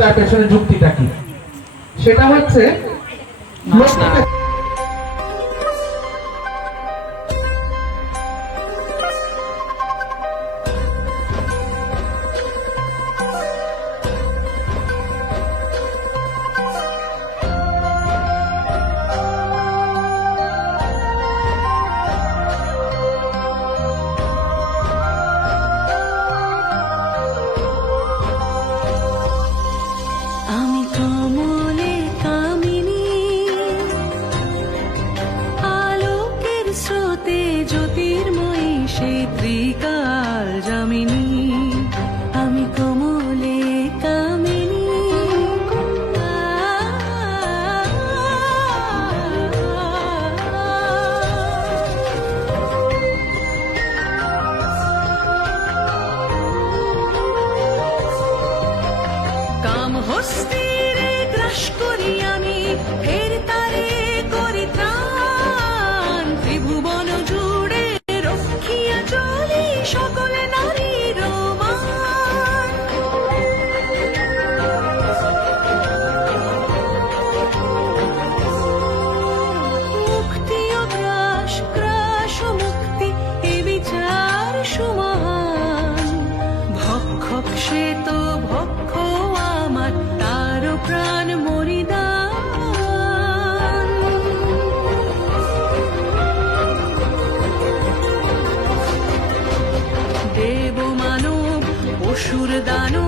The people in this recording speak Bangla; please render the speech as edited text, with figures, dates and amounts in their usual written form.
তার পেছনে যুক্তিটা কি? সেটা হচ্ছে জ্যোতির্ময়ী সেই ত্রিকাল যামিনী, আমি কমলে কামিনী। কাম হস্তিরে গ্রাস করি আমি, ফের তারে করি ত্রাণ। ত্রিভুবন জুড়ে রক্ষিয়া চলি সকল নারীর মান। মুক্তি ও গ্রাস, গ্রাস ও মুক্তি, এ বিচার সুমহান। ভক্ষক সে তো ভক্ষ আমার, তার প্রাণ মরিদান। দেব মানব অসুর দানব